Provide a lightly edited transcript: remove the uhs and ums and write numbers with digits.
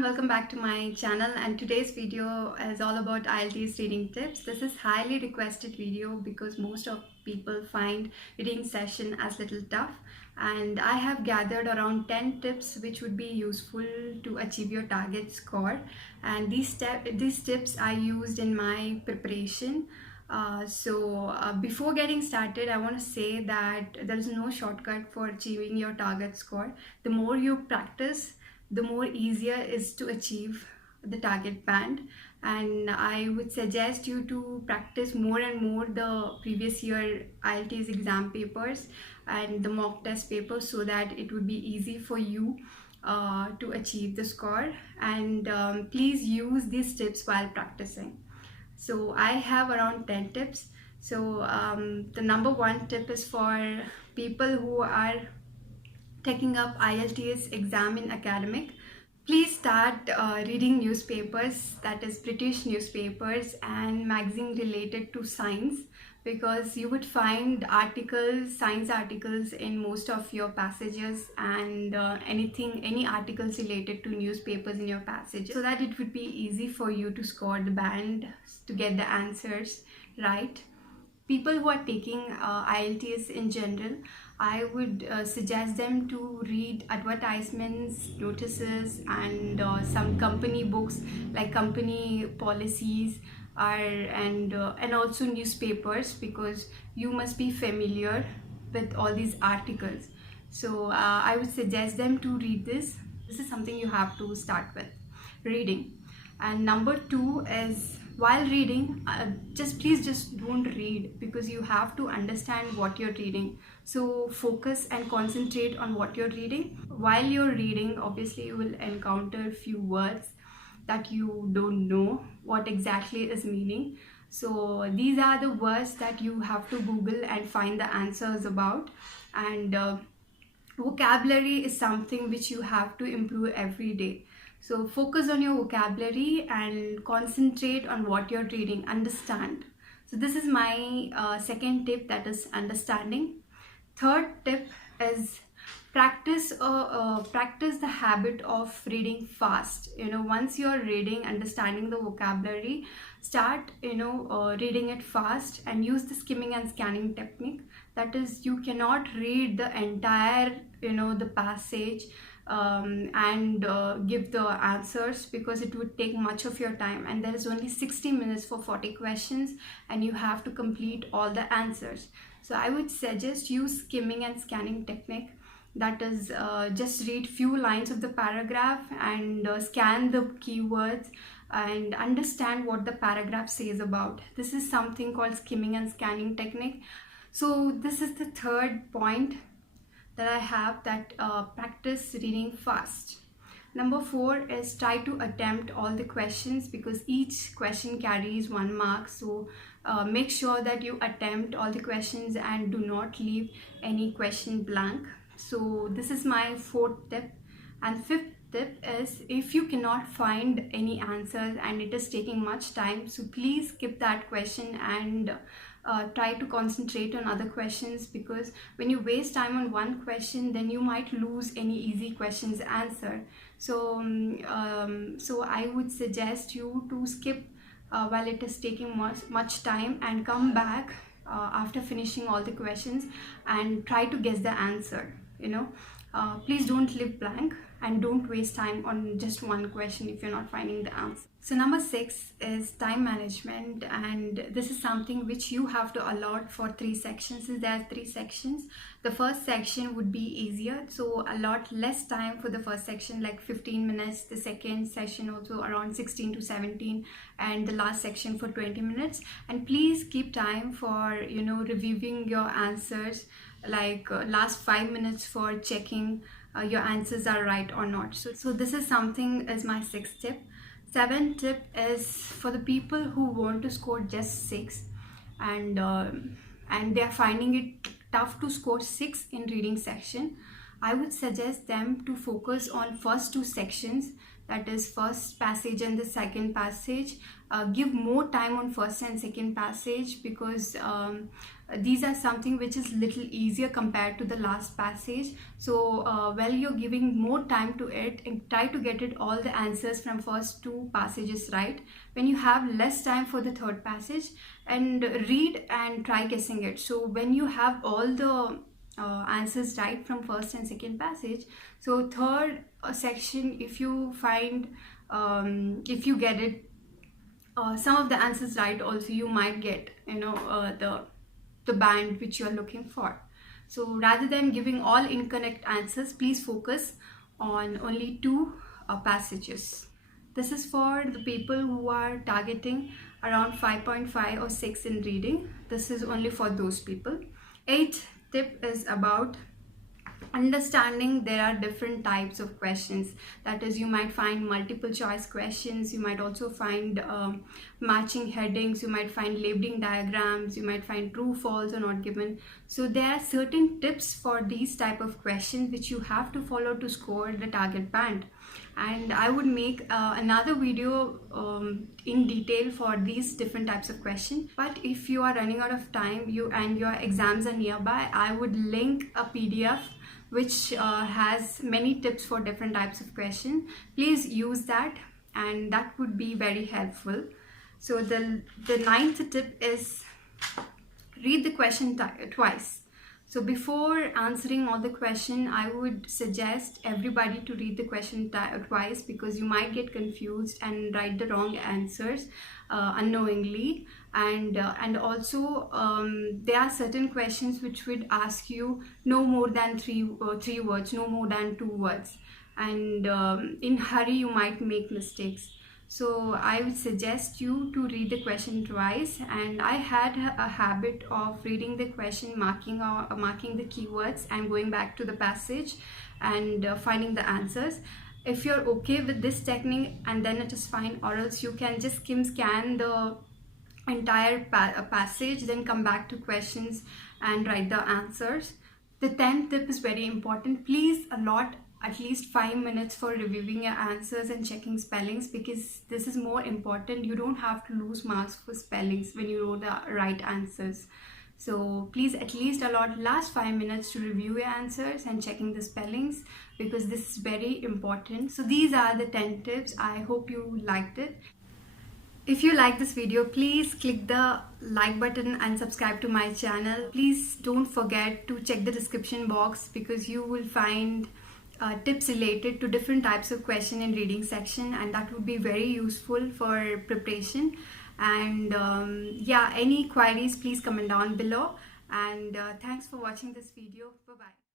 everyone, welcome back to my channel, and today's video is all about IELTS reading tips. This is highly requested video because most of people find reading session as little tough, and I have gathered around 10 tips which would be useful to achieve your target score. And these tips I used in my preparation. Before getting started, I want to say that there is no shortcut for achieving your target score. The more you practice, the more easier is to achieve the target band, and I would suggest you to practice more and more the previous year IELTS exam papers and the mock test papers so that it would be easy for you to achieve the score. And please use these tips while practicing. So I have around 10 tips. So the number one tip is for people who are taking up IELTS exam in academic. Please start reading newspapers, that is British newspapers and magazine related to science, because you would find articles, science articles in most of your passages, and any articles related to newspapers in your passages, so that it would be easy for you to score the band, to get the answers right. People who are taking IELTS in general, I would suggest them to read advertisements, notices, and some company books like company policies and also newspapers, because you must be familiar with all these articles. So I would suggest them to read this. This is something you have to start with, reading. And number two is, while reading, please don't read, because you have to understand what you're reading. So focus and concentrate on what you're reading. While you're reading, obviously you will encounter a few words that you don't know what exactly is meaning. So these are the words that you have to Google and find the answers about. And vocabulary is something which you have to improve every day. So focus on your vocabulary and concentrate on what you're reading. Understand. So this is my second tip, that is understanding. Third tip is practice the habit of reading fast. Once you're reading, understanding the vocabulary, start reading it fast and use the skimming and scanning technique. That is, you cannot read the entire the passage and give the answers, because it would take much of your time, and there is only 60 minutes for 40 questions and you have to complete all the answers. So I would suggest use skimming and scanning technique. That is, just read few lines of the paragraph and scan the keywords and understand what the paragraph says about. This is something called skimming and scanning technique. So this is the third point that I have, that practice reading fast. Number four is try to attempt all the questions, because each question carries 1 mark. So make sure that you attempt all the questions and do not leave any question blank. So this is my fourth tip. And fifth tip is, if you cannot find any answers and it is taking much time, so please skip that question and try to concentrate on other questions, because when you waste time on one question, then you might lose any easy questions answer. So I would suggest you to skip while it is taking much time, and come back after finishing all the questions and try to guess the answer. Please don't leave blank and don't waste time on just one question if you're not finding the answer. So number 6 is time management, and this is something which you have to allot for 3 sections. Since there are 3 sections, the first section would be easier, so allot less time for the first section, like 15 minutes, the second session also around 16 to 17, and the last section for 20 minutes. And please keep time for reviewing your answers, like last 5 minutes for checking your answers are right or not. So this is something as my 6th tip. 7th tip is for the people who want to score just 6 and they are finding it tough to score 6 in reading section. I would suggest them to focus on first 2 sections, that is first passage and the second passage. Give more time on first and second passage, because these are something which is little easier compared to the last passage. So while you're giving more time to it, and try to get it all the answers from first two passages right. When you have less time for the third passage, and read and try guessing it. So when you have all the answers right from first and second passage, so third section, if you find if you get it some of the answers right also, you might get the band which you are looking for. So rather than giving all incorrect answers, please focus on only two passages. This is for the people who are targeting around 5.5 or 6 in reading. This is only for those people. Eighth tip is about understanding there are different types of questions. That is, you might find multiple choice questions, you might also find matching headings, you might find labeling diagrams, you might find true, false or not given. So there are certain tips for these type of questions which you have to follow to score the target band, and I would make another video in detail for these different types of questions. But if you are running out of time, and your exams are nearby, I would link a PDF which has many tips for different types of questions. Please use that, and that would be very helpful. So the ninth tip is read the question twice. So before answering all the question, I would suggest everybody to read the question twice, because you might get confused and write the wrong answers unknowingly. And also there are certain questions which would ask you no more than three words, no more than 2 words, and in hurry you might make mistakes. So I would suggest you to read the question twice, and I had a habit of reading the question, marking the keywords and going back to the passage and finding the answers. If you're okay with this technique, and then it is fine, or else you can just scan the entire passage, then come back to questions and write the answers. The 10th tip is very important. Please allot at least 5 minutes for reviewing your answers and checking spellings, because this is more important. You don't have to lose marks for spellings when you wrote the right answers. So please at least allot last 5 minutes to review your answers and checking the spellings, because this is very important. So these are the 10 tips. I hope you liked it. If you like this video, please click the like button and subscribe to my channel. Please don't forget to check the description box, because you will find tips related to different types of question in reading section, and that would be very useful for preparation. And yeah, any queries, please comment down below. And thanks for watching this video. Bye bye.